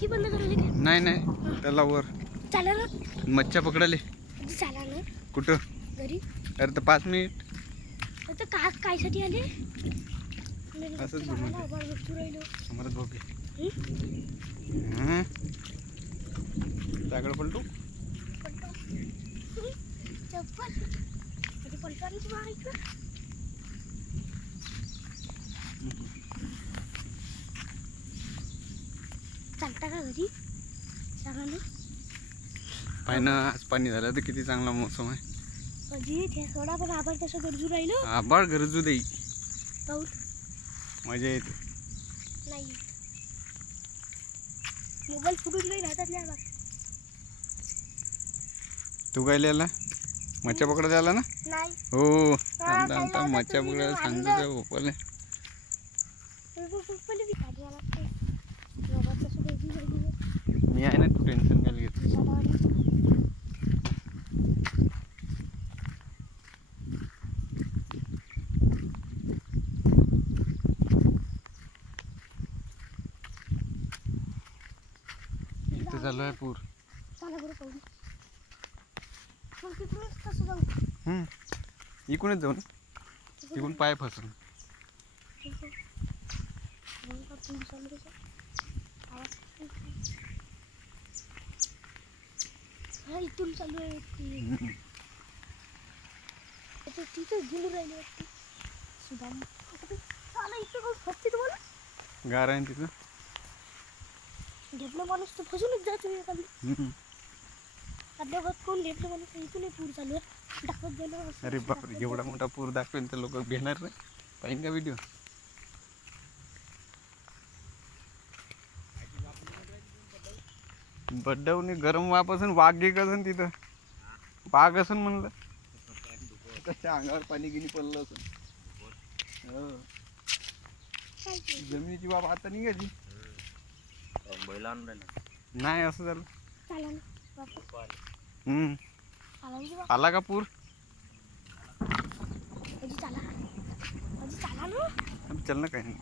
टाकी बंद करायला काय? नाही नाही त्याला वर चला ना. मच्छा पकडाले. चला ना. कुठं? घरी. अरे तर 5 मिनिट. आता काय साठी आले? असंच समोर झोपे. त्याकडे पलटू. चप्पल पलटायची मारायचं. चालता का घरी? सांगा ना. पाहिनं आज पाणी झालं तर किती चांगला मोसम आहे. कधी ते थोडा पण आभाळ तसं गरजू राहिलं. आभाळ गरजू देई. पाऊस मजा येते. नाही. मोबाईल फुटून नाही राहतात नाही आभाळ. तू काय लिहिला? मच्छा पकडायला आला ना? नाही. हो आता मच्छा पकडायला सांगतो त्या पप्पाला. मी आहे ना, तू टेन्शन काय घेत. इथे चालू आहे पूर. इकडूनच जाऊ ना, इकडून पाय फसून. इथून चालू आहे. तिथं गेलो राहिले वाटते. सुदाम चाला इथं फसते तुम्हाला. गार आहे तिथं. ढेपला माणूस तर फसूनच जातो एखादी. आपल्या घरात कोण ढेपला माणूस इथून पूर चालू आहे. दाखवत गेलो. अरे बापरे, एवढा मोठा पूर दाखवेल तर लोक घेणार नाही. पाहिजे का व्हिडिओ? बड्डावून गरम वाप असन, वाघ गिक असन तिथं. वाघ असन म्हणलं. त्याच्या अंगावर पाणी गिनी पडलं असन. जमिनीची वाप आता निघाली. नाही असं झालं. आला का पूर? चल ना काही नाही.